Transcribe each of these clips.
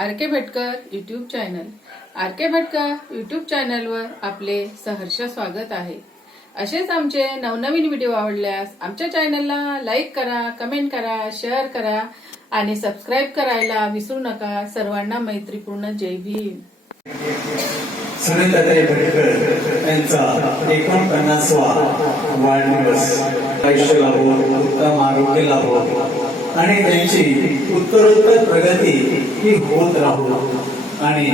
RK. Bhatkar YouTube channel. RK. Bhatkar YouTube चॅनलवर आपले सहर्ष स्वागत आहे. असेच आमचे नवनवीन व्हिडिओ आवडल्यास आमच्या चॅनलला लाईक करा, कमेंट करा, शेअर करा आणि सबस्क्राईब करायला विसरू नका. सर्वांना मैत्रीपूर्ण जय भीम. सुनीताताई भटकर यांचा 49वा वाढदिवस आयुष्य लाभो, उत्तम आरोग्य लाभो आणि त्यांची उत्तरोत्तर प्रगती ही होत राहू आणि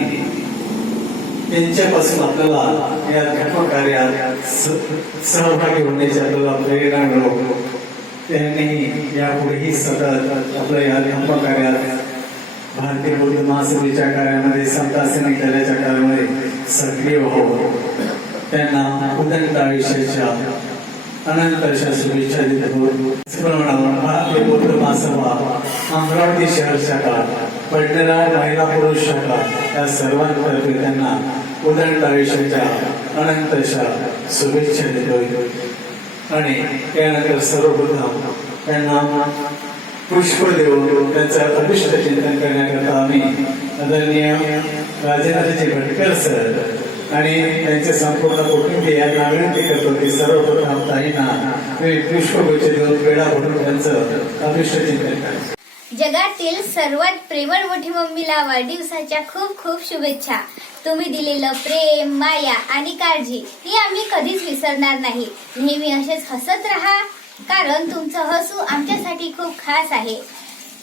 त्यांच्यापासून आपल्याला या धर्म कार्यात सहभागी होण्याची आपल्याला प्रेरणा मिळो. त्यांनी यापुढेही सतत आपल्या या धर्म कार्यात भारतीय बौद्ध महासभेच्या कार्यामध्ये संतासनी कार्याच्या कार्यामध्ये सक्रिय व्हावं. त्यांना उदंड आयुष्याच्या अनंत अशा शुभेच्छा देतो. भारतीय बौद्ध महासभा अमरावती शहर शाखा, पडणेरा महिला पुरुष शाखा या सर्वांतर्फे त्यांना उदंड आयुष्याच्या अनंत अशा शुभेच्छा देतो. आणि त्यानंतर सर्वप्रथम त्यांना पुष्प देऊन त्यांचं अभिष्ट चिंतन करण्याकरता आम्ही आदरणीय राजेंद्रजी भटकर सर आणि त्यांचे संपूर्ण कुटुंबीय यांना विनंती करतो की सर्वप्रथम ताईंना पुष्पगुच्छ देऊन पेढा भरून त्यांचं अभिष्ट चिंतन करा. जगातील सर्वात प्रेमळ मोठी मम्मीला वाढदिवसाच्या खूप खूप शुभेच्छा. तुम्ही दिलेलं प्रेम, माया आणि काळजी ही आम्ही कधीच विसरणार नाही. नेहमी असेच हसत राहा, कारण तुमचं हसू आमच्यासाठी खूप खास आहे.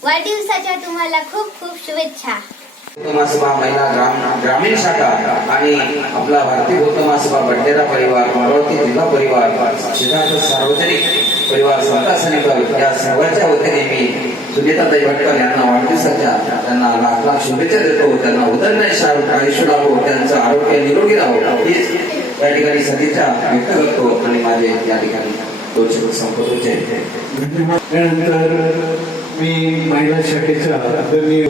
वाढदिवसाच्या तुम्हाला खूप खूप शुभेच्छा. महासभा महिला ग्रामीण शाखा आणि आपला भारतीय बौद्ध महासभा बंडेरा परिवार, अमरावती जिल्हा परिवार, सिद्धार्थ सार्वजनिक परिवार, संतासनीकर या सर्वांच्या वतीने मी सुनीताताई भटकर यांना वाढदिवसाच्या त्यांना लाख लाख शुभेच्छा देतो. त्यांना उदंड आयुष्य लाभो, त्यांचं आरोग्य निरोगी राहो हीच या ठिकाणी सदिच्छा व्यक्त करतो आणि माझे या ठिकाणी दोन शब्द संपवतो. त्यानंतर मी महिला शाखेच्या आदरणीय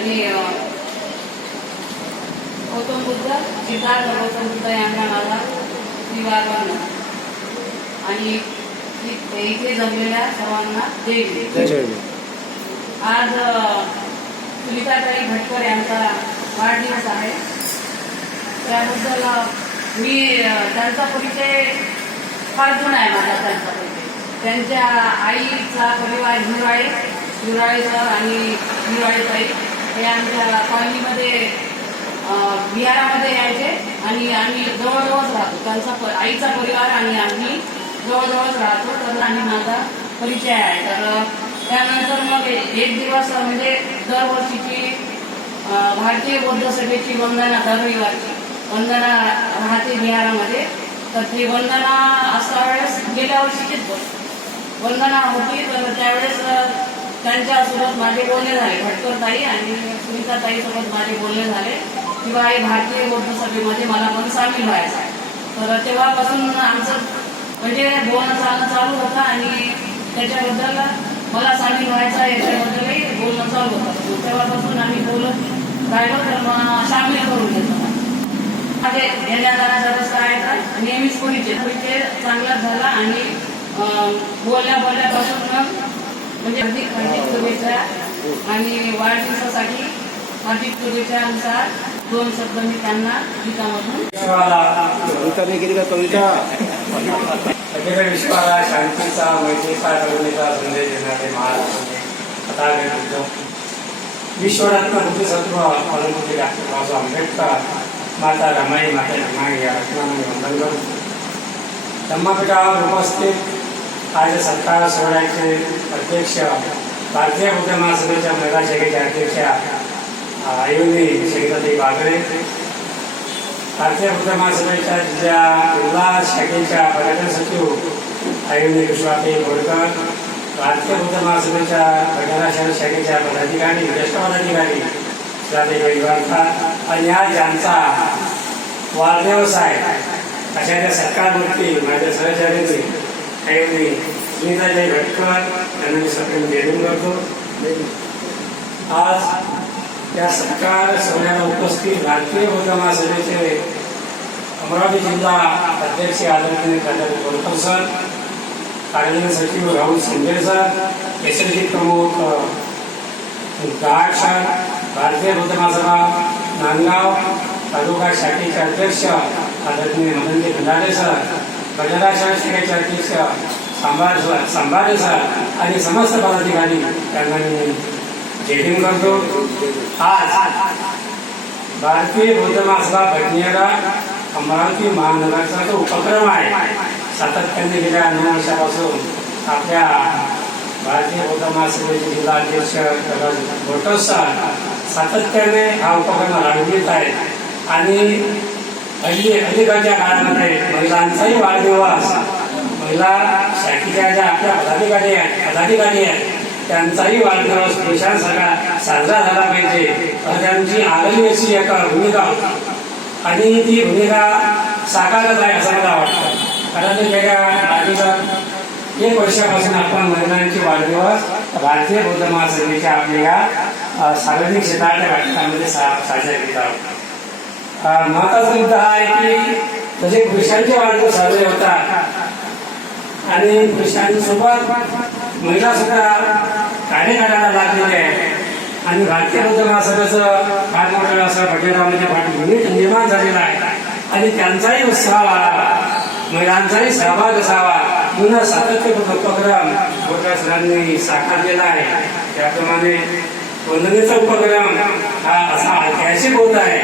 आणि गौतम बुद्ध, सिद्धार्थ गौतम बुद्ध यांना माझा निवारण आणि इथे जमलेल्या सर्वांना जय भीम. आज सुनीताताई भटकर यांचा वाढदिवस आहे. त्याबद्दल मी त्यांचा परिचय फार जुना आहे. माझा त्यांचा परिचय त्यांच्या आईचा परिवार हिराळे सर आणि हिराळेताई हे आमच्या कॉलनीमध्ये विहारामध्ये यायचे आणि आम्ही जवळजवळच राहतो. त्यांचा आईचा परिवार आणि आम्ही जवळजवळच राहतो. तर आणि माझा परिचय आहे. तर त्यानंतर मग एक दिवस म्हणजे दरवर्षीची भारतीय बौद्ध सभेची वंदना, दर रविवारची वंदना राहते विहारामध्ये. तर ती वंदना असा वेळेस गेल्या वर्षीचीच वंदना होती. तर त्यावेळेस त्यांच्यासोबत माझे बोलणे झाले. भटकर ताई आणि सुनीताताईसोबत माझे बोलणे झाले किंवा हे भारतीय बौद्ध सभेमध्ये मला पण सामील व्हायचं आहे. तर तेव्हापासून आमचं म्हणजे बोलणं चालू होतं आणि त्याच्याबद्दल मला सामील व्हायचं याच्याबद्दलही बोलणं चालू होतं. तेव्हापासून आम्ही बोलत राहिलो. तर मग सामील करून घेतो. माझे येण्या जाण्याचा रस्ता आहे. तर नेहमीच परिचय चांगलाच झाला आणि बोलण्यापासून म्हणजे हार्दिक शुभेच्छा आणि वाढदिवसासाठी हार्दिक शुभेच्छानुसार दोन शब्द मी त्यांना गीतामधून विश्वाला शांतीचा, मैत्रीचा, करुणेचा संदेश देणारे महाराज विश्वरत्न बुद्ध सत्व अनुभूती डॉक्टर बाबासाहेब आंबेडकर, माता रमाई, माता रमाई या रत्नाने वंदन करतो. धम्मपीठावर उपस्थित आज सत्कार सोहळ्याचे अध्यक्ष, भारतीय बौद्ध महासभेच्या महिला शाखेच्या अध्यक्षा आयोनी शेखताई बागडे, भारतीय बौद्ध महासभेच्या जिल्हा शाखेच्या पर्यटन सचिव आयोनी विश्वाताई बोडकर, भारतीय बौद्ध महासभेच्या भंडारा शहर शाखेच्या पदाधिकारी, ज्येष्ठ पदाधिकारी श्रीताई वैवारकर आणि आज ज्यांचा वाढदिवस आहे अशा त्या सत्कारमूर्ती माझ्या सहचार्याचे आयोनी सुनीताताई भटकर यांना मी सप्रेम निवेदन करतो. आज या सत्कार सोहळ्याला उपस्थित भारतीय बौद्ध महासभेचे अमरावती जिल्हा अध्यक्ष आदरणीय प्राध्यापक बोरकर सर, कार्यालय सचिव राहुल संजय सर, एसएलजी प्रमुख गाडशा भारतीय बौद्ध महासभा नांदगाव तालुका शाखेचे अध्यक्ष आदरणीय मदनजी खंडारे सर, बजारा शाखेचे अध्यक्ष सांभारे सर आणि समस्त पदाधिकारी यांना मी जय भीम करतो. आज भारतीय बौद्ध महासभा भटनेरा अमरावती महानगराचा जो उपक्रम आहे, सातत्याने गेल्या 9 वर्षापासून आपल्या भारतीय बौद्ध महासभेचे जिल्हा अध्यक्ष बोटो सर सातत्याने हा उपक्रम राबवित आहेत. आणि अलीकडच्या काळामध्ये महिलांचाही वाढदिवस, महिला शाखेच्या ज्या आपल्या पदाधिकारी आहेत त्यांचाही वाढदिवस पुरुषांसारखा साजरा झाला पाहिजे, त्यांची आगळी अशी एक भूमिका होती आणि ती भूमिका साकारत आहे असं मला वाटतं. कारण गेल्या आधीच्या 1 वर्षापासून आपण महिलांची वाढदिवस भारतीय बौद्ध महासभेच्या आपल्या सार्वजनिक क्षेत्राच्या घटकांमध्ये साजरा करीत आहोत. महत्वाचा मुद्दा हा आहे की जसे पुरुषांचे वाढदिवस साजरे होतात आणि पुरुषांसोबत महिला सुद्धा कार्य करायला लागलेले आहे आणि भारतीय बौद्ध महासभेचं फार मोठं असं भटनेरामध्ये युनिट निर्माण झालेलं आहे आणि त्यांचाही उत्साह वाढावा, महिलांचाही सहभाग असावा म्हणून सातत्यपूर्ण उपक्रम मोठ्या सरांनी साकारलेला आहे. त्याप्रमाणे वंदनेचा उपक्रम हा असा ऐतिहासिक होत आहे.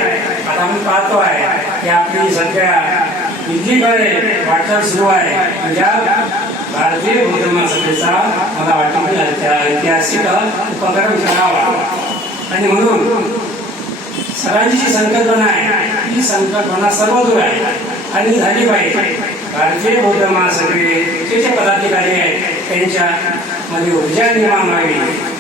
आता आपण पाहतो आहे की आपली सध्या दिल्लीकडे वाटचाल सुरू आहे. ज्या भारतीय बौद्ध महासभेचा मला वाटतं की ऐतिहासिक उपक्रम करावा आणि म्हणून सरांची जी संकल्पना आहे ही संकल्पना सर्वदूर आहे आणि झाली पाहिजे. भारतीय बौद्ध महासभेचे जे पदाधिकारी आहेत त्यांच्यामध्ये ऊर्जा निर्माण व्हावी,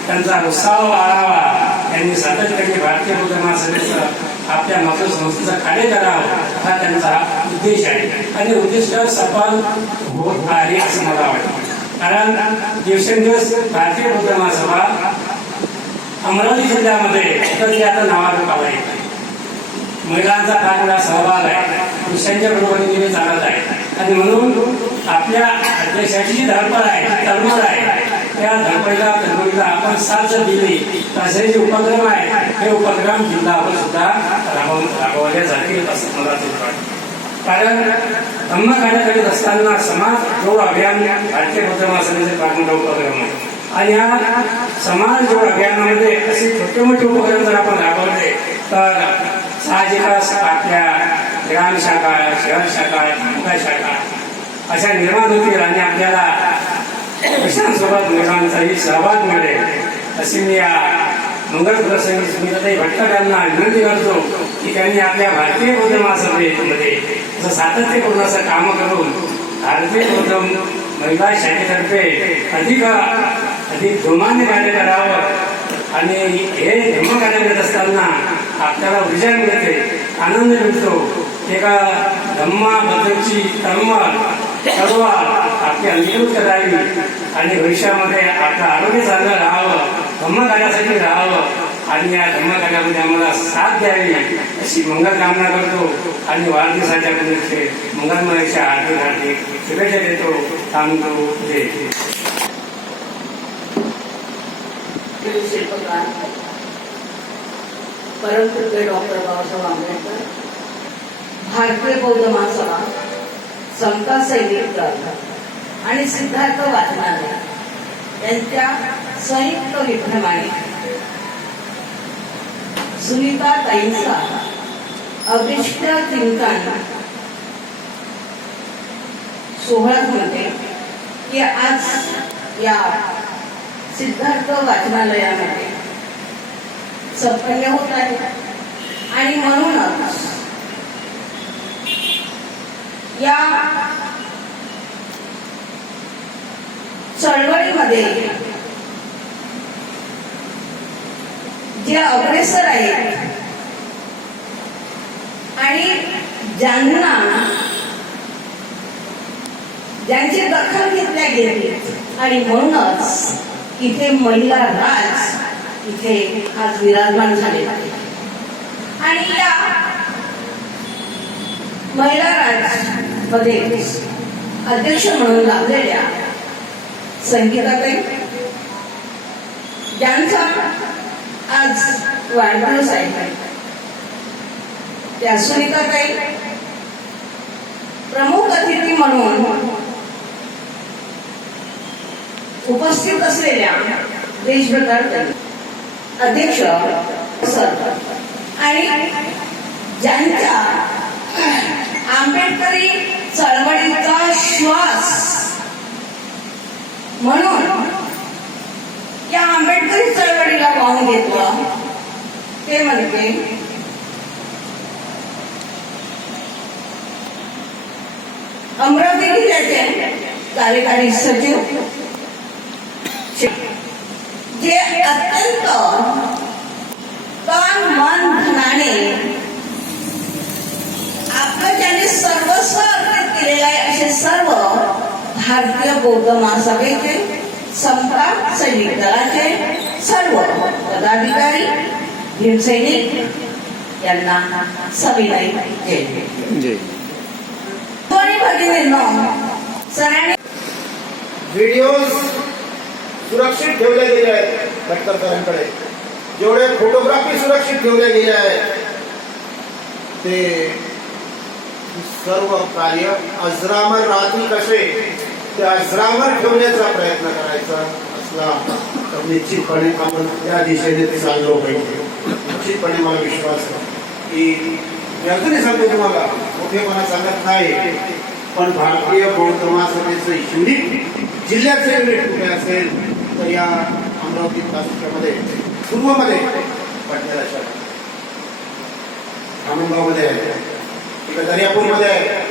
त्यांचा उत्साह वाढावा, त्यांनी सातत्याने भारतीय बौद्ध महासभेचं आपल्या मातृसंस्थेचं कार्य करावं हा त्यांचा उद्देश आहे आणि उद्दिष्ट सफल होत आहे असं मला वाटतं. कारण दिवसेंदिवस भारतीय बौद्ध महासभा अमरावती जिल्ह्यामध्ये तर ते आता नावारूप आला आहे. महिलांचा फार मोठा सहभाग आहे, पुरुषांच्या बरोबरीने चालत आहे आणि म्हणून आपल्या अध्यक्षाची जी धडपड आहे, तळमळ आहे, त्या धडपडीला आपण साथ जर दिली तर असे जे उपक्रम आहे हे उपक्रम जिल्हावर सुद्धा राबवले जातील असं मला वाटतं. कारण धम्म कार्य करीत असताना समाज जोड अभियान भारतीय बौद्ध महासभेचे फार मोठा उपक्रम आहे आणि या समाज जोड अभियानामध्ये असे छोटे मोठे उपक्रम जर आपण राबवले तर साहजिकच आपल्या ग्राम शाखा, शहर शाखा, तालुका शाखा अशा निर्माण होतील आणि आपल्याला पुरुषांसोबत महिलांचाही सहभाग मिळेल अशी मी या मंगळ प्रसंगी सुनीताताई भटकर यांना विनंती करतो की त्यांनी आपल्या भारतीय बौद्ध महासभेमध्ये असं सातत्यपूर्ण असं काम करून भारतीय बौद्ध महिला शाखेतर्फे अधिक जोमाने कार्य करावं आणि हे धर्म कार्य करत असताना आपल्याला ऊर्जा मिळते, आनंद मिळतो. एका धम्माबद्दलची तळमळ सर्व आपली अंगीकृत करावी आणि भविष्यामध्ये आपलं आरोग्य चांगलं राहावं, धम्म कार्यासाठी राहावं आणि या धम्म कार्यामध्ये आम्हाला साथ द्यावी अशी मंगल कामना करतो आणि वाढदिवसाच्या दिवशी मंगलमयच्या हार्दिक शुभेच्छा देतो. थांबतो. जय. शिल्पकार परमपूज्य डॉक्टर बाबासाहेब आंबेडकर, भारतीय बौद्ध महासभा, समता सैनिक दल आणि सिद्धार्थ वाचनालय यांच्या संयुक्त विद्यमाने सुनीताताईंचा अभिष्ट चिंतन सोहळा म्हणते की आज या सिद्धार्थ वाचनालयामध्ये संपन्न होत आहे आणि म्हणूनच या चळवळीमध्ये जे अग्रेसर आहेत आणि ज्यांची दखल घेतल्या गेली आणि म्हणूनच इथे महिला राज इथे आज विराजमान झालेला आहे आणि या महिला राज मध्ये अध्यक्ष म्हणून लागलेल्या संगीताताई ज्यांचा आज वाढदिवस आहे. त्या सुनीताताई प्रमुख अतिथी म्हणून उपस्थित असलेल्या देशभर अध्यक्ष सर आणि ज्यांच्या आंबेडकरी चळवळीचा श्वास म्हणून या आंबेडकरी चळवळीला वाहून घेतलं ते म्हणजे अमरावती जिल्ह्याचे कार्यकारी सचिव जे अत्यंत तन मन धनाने आपलं ज्यांनी सर्वस्व अर्पित केलेलं आहे असे सर्व भारतीय बौद्ध महासभेचे समता सैनिक दलाचे सर्व पदाधिकारी भीमसैनिक यांना सविनय जय. दोन्ही भगिनींनो सरांनी व्हिडिओज सुरक्षित ठेवले गेले आहेत. भटकर सरांकडे जेवढे फोटोग्राफी सुरक्षित ठेवले गेले आहेत ते सर्व कार्य अजरामर राहतील कसे ते अजरामर ठेवण्याचा प्रयत्न करायचा असला तर निश्चितपणे आपण त्या दिशेने चाललो पाहिजे. निश्चितपणे मला विश्वास आहे की मी अजूनही सांगतो तुम्हाला, मोठेपणा सांगत नाही, पण भारतीय बौद्ध महासभेचं युनिट जिल्ह्याचे युनिट कुठे असेल तर या अमरावती तालुक्यामध्ये पूर्वमध्ये पटण्याच्या धामणगावमध्ये आहे, इकडे दर्यापूरमध्ये आहे.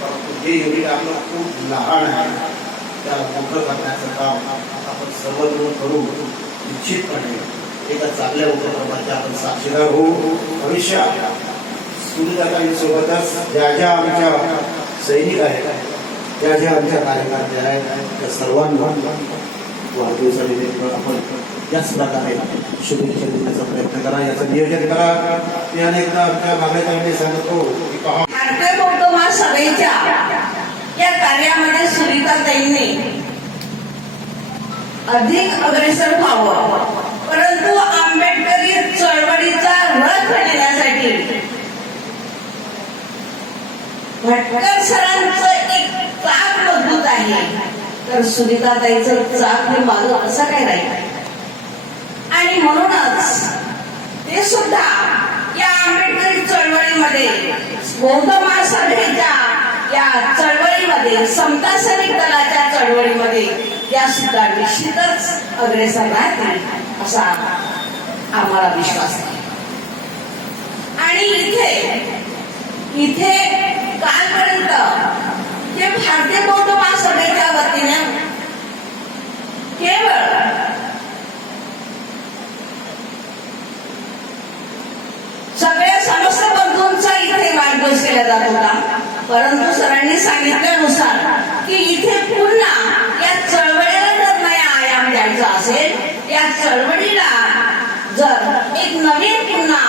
परंतु जे युनिट आपलं खूप लहान आहे त्याला मोठं करण्याचं काम आपण सर्वजण करू. निश्चितपणे एका चांगल्या उपक्रमाचे आपण साक्षीदार होऊ. भविष्यात सुनीताताईंसोबतच ज्या आमच्या सैनिक आहेत, ज्या आमच्या कार्यकर्ते आहेत, त्या सर्वांना वाढदिवसानिमित्त आपण याच प्रकारे शुभेच्छा देण्याचा प्रयत्न करा, याचं नियोजन करा. मी अनेकदा आमच्या मागण्याताईंनी सांगतो की पहा, भारतीय बौद्ध महासभेच्या या कार्यामध्ये सुनीताताईंनी अधिक अग्रेसर व्हावं, परंतु आंबेडकरी चळवळीचा रथ नेण्यासाठी भटकर सरांचं एक चाक मजबूत आहे तर सुनीताताईचं चाक हे मागं असं काय राहील. आणि म्हणूनच ते सुद्धा या आंबेडकरी चळवळीमध्ये बौद्ध महासभेच्या या चळवळीमध्ये समता सैनिक दलाच्या चळवळीमध्ये त्या सुद्धा निश्चितच अग्रेसर राहतील असा आम्हाला विश्वास आहे. आणि इथे कालपर्यंत जे भारतीय बौद्ध महासभेच्या वतीने केवळ सगळ्या समस्त बंधूंचा इथे वाढदिवस केला जात होता, परंतु सरांनी सांगितल्यानुसार की इथे पुन्हा या चळवळीला जर नया आयाम द्यायचा असेल, या चळवळीला जर एक नवीन पुन्हा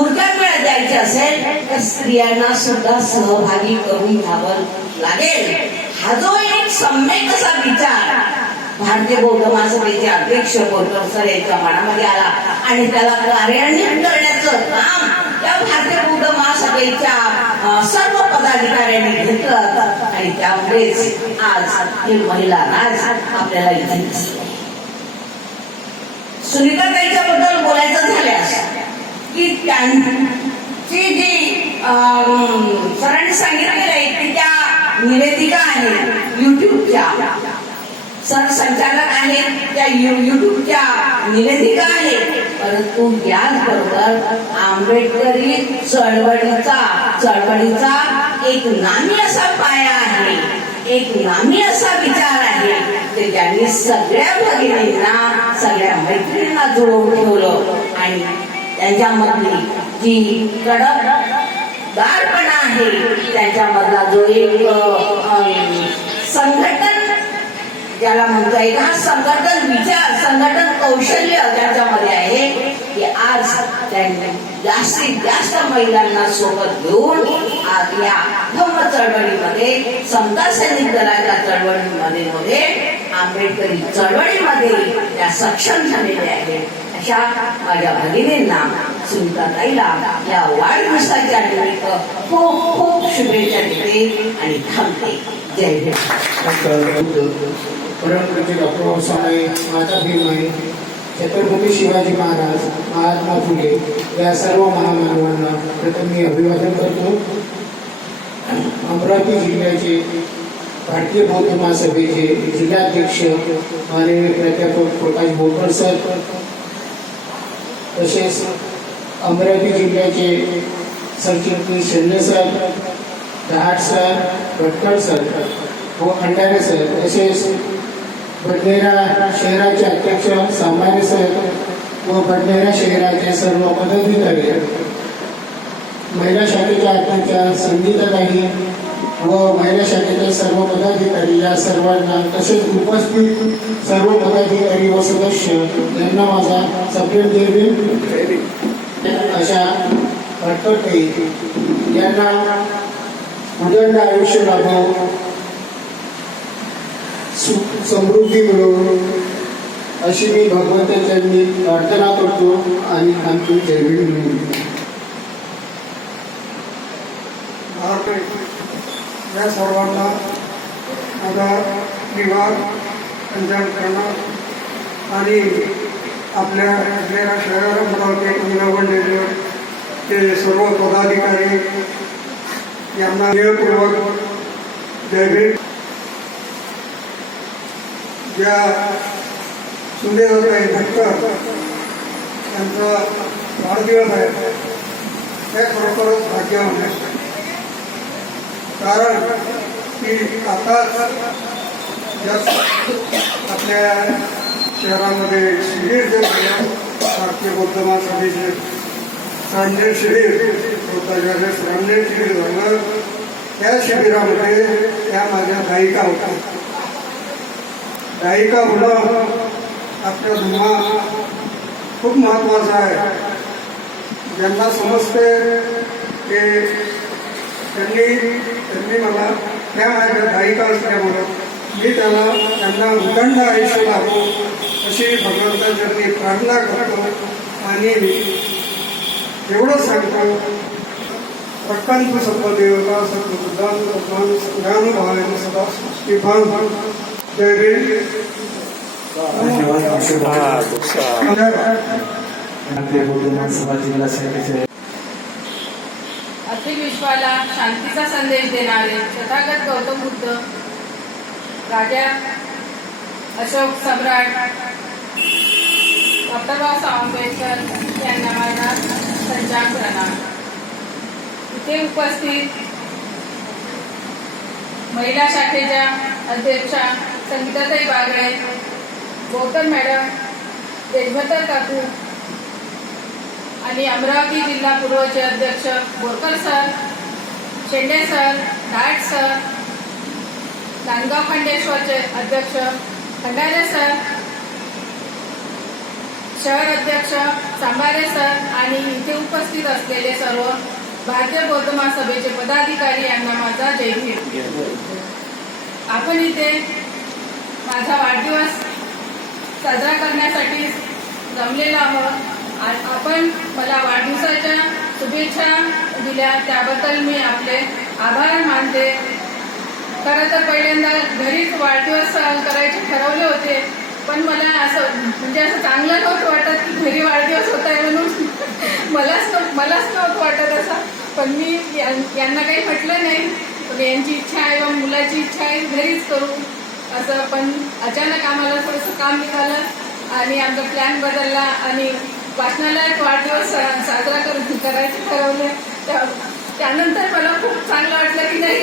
ऊर्जा मिळत द्यायची असेल तर स्त्रियांना सुद्धा सहभागी करून घ्यावं लागेल. हा जो एक सम्यक असा विचार भारतीय बौद्ध महासभेचे अध्यक्ष बोरकर सर यांच्या मनामध्ये आला आणि त्याला कार्यान्वित करण्याचं काम या भारतीय बौद्ध महासभेच्या सर्व पदाधिकाऱ्यांनी घेतलं आणि त्यामुळेच आज ही महिला राज आपल्याला इथे दिसते. सुनीताताईच्या बद्दल बोलायचं झाल्यास की त्यांची जी सरांनी सांगितलेलं आहे की त्या निवेदिका आहेत युट्यूबच्या, सरसंचालक आहेत त्या युट्यूबच्या निवेदिका आहेत, परंतु याचबरोबर आंबेडकरी चळवळीचा एक नामी असा पाया आहे, एक नामी असा विचार आहे ते ज्यांनी सगळ्या भगिनींना सगळ्या मैत्रिणींना जुळवून ठेवलं आणि त्यांच्यामधली जी कडकदारपणा आहे त्यांच्यामधला जो एक संघटन ज्याला म्हणता येईल, हा संघटन विचार संघटन कौशल्य ज्याच्यामध्ये आहे की आज त्यांनी जास्तीत जास्त महिलांना सोबत घेऊन आज या धम्म समता सैनिक दलाच्या चळवळीमध्ये आंबेडकरी चळवळीमध्ये त्या सक्षम झालेल्या आहेत अशा माझ्या भगिनींना सुनीताताईला या वाढदिवसाच्या निमित्त खूप खूप शुभेच्छा देते आणि थांबते. जय हिंद. परमपूज्य डॉक्टर बाबासाहेब, माता भीमाई, छत्रपती शिवाजी महाराज, महात्मा फुले या सर्व महामानवांना प्रथम मी अभिवादन करतो. अमरावती जिल्ह्याचे भारतीय बौद्ध महासभेचे जिल्हाध्यक्ष माननीय प्राध्यापक प्रकाश बोरकर सर, तसेच अमरावती जिल्ह्याचे सरचिटणीस शेंडे सर, दहाट सर, भटकर सर व खंडारे सर, तसेच बडनेरा शहराचे अध्यक्ष सांबारे सर व बडनेरा शहराचे सर्व पदाधिकारी, महिला शाखेच्या अध्यक्षा संगीताताई व महिला शाखेचे सर्व पदाधिकारी या सर्वांना, तसेच उपस्थित सर्व पदाधिकारी व सदस्य यांना माझा सप्रेम जय भीम. अशा भटकरताई यांना उदंड आयुष्य लाभो, समृद्धी मिळो अशी मी भगवंताच्या प्रार्थना करतो आणि आणखी जय भीम. या सर्वांना माझा विवाह पंचायत करणं आणि आपल्या शहराला अमरावती निलवंडलेले ते सर्व पदाधिकारी यांना देवपूर्वक जय भीम. ज्या सुंदरताई भटकर यांचा वाढदिवस आहे हे खरोखरच भाग्यवान आहे. कारण की आता आपल्या शहरामध्ये शिबिर जे झालं भारतीय बौद्ध महासभेचे रामदेव शिबिर रामदेव शिबिर झालं. त्या शिबिरामध्ये त्या माझ्या गायिका होत्या. गायिका होणं आपल्या धर्मा खूप महत्त्वाचं आहे. ज्यांना समजते की त्यांनी मला त्या माझ्या गायिका असल्यामुळं मी त्यांना उदंड आयुष्य लाभो अशी भगवंताची प्रार्थना करतो आणि एवढंच सांगतो. पटकन सत्वदेवता सत्वदान सत्यानुभावेन सदा श्रीभान. जय भीम. भारतीय बौद्ध महासभा जिल्हा शाखेचे अखिल विश्वाला शांतीचा संदेश देणारे तथागत गौतम बुद्ध, राजा अशोक सम्राट डॉक्टर बाबासाहेब आंबेडकर यांना माझा संचार प्रणाम. इथे उपस्थित महिला शाखेच्या अध्यक्षा संगीताताई बागळे, गौतम मॅडम, देशभतर काकू आणि अमरावती जिल्हा पूर्वचे अध्यक्ष बोरकर सर, शेंडे सर, धाट सर, नांदगाव खंडेश्वरचे अध्यक्ष खंडारे सर, शहर अध्यक्ष सांबारे सर आणि इथे उपस्थित असलेले सर्व भारतीय बौद्ध महासभेचे पदाधिकारी यांना माझा जय भीम. आपण इथे माझा वाढदिवस साजरा करण्यासाठी जमलेलो आहोत. आपण मला वाढदिवसाच्या शुभेच्छा दिल्या त्याबद्दल मी आपले आभार मानते. खरं तर पहिल्यांदा घरीच वाढदिवस करायचे ठरवले होते, पण मला असं चांगलं नव्हतं वाटत की घरी वाढदिवस होत आहे म्हणून मलाच नव्हतं वाटत असं. पण मी यांना काही म्हटलं नाही, पण यांची इच्छा आहे व मुलाची इच्छा आहे घरीच करू असं. पण अचानक आम्हाला थोडंसं काम निघालं आणि आमचा प्लॅन बदलला आणि वाचनालयात वाढदिवस साजरा करायचे ठरवले. त्यानंतर मला खूप चांगलं वाटलं की नाही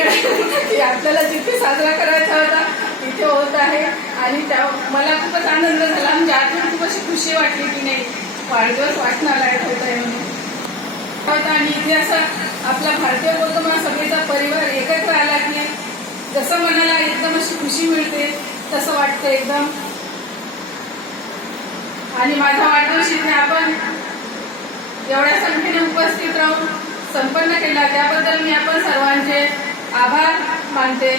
की आपल्याला जिथे साजरा करायचा होता तिथे होत आहे आणि मला खूपच आनंद झाला. म्हणजे आतून खूप अशी खुशी वाटली की नाही वाढदिवस वाचनालयात होत आहे म्हणून. आणि इथे असं आपला भारतीय बौद्ध महासभेचा परिवार एकत्र आला की जसं मनाला एकदम अशी खुशी मिळते तसं वाटतं एकदम. आणि माझा वाढदिवस इथे आपण एवढ्या संख्येने उपस्थित राहून संपन्न केला त्याबद्दल मी आपण सर्वांचे आभार मानते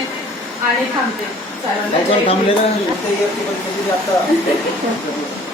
आणि थांबते. चालवलं जाईल. थांबले ना आता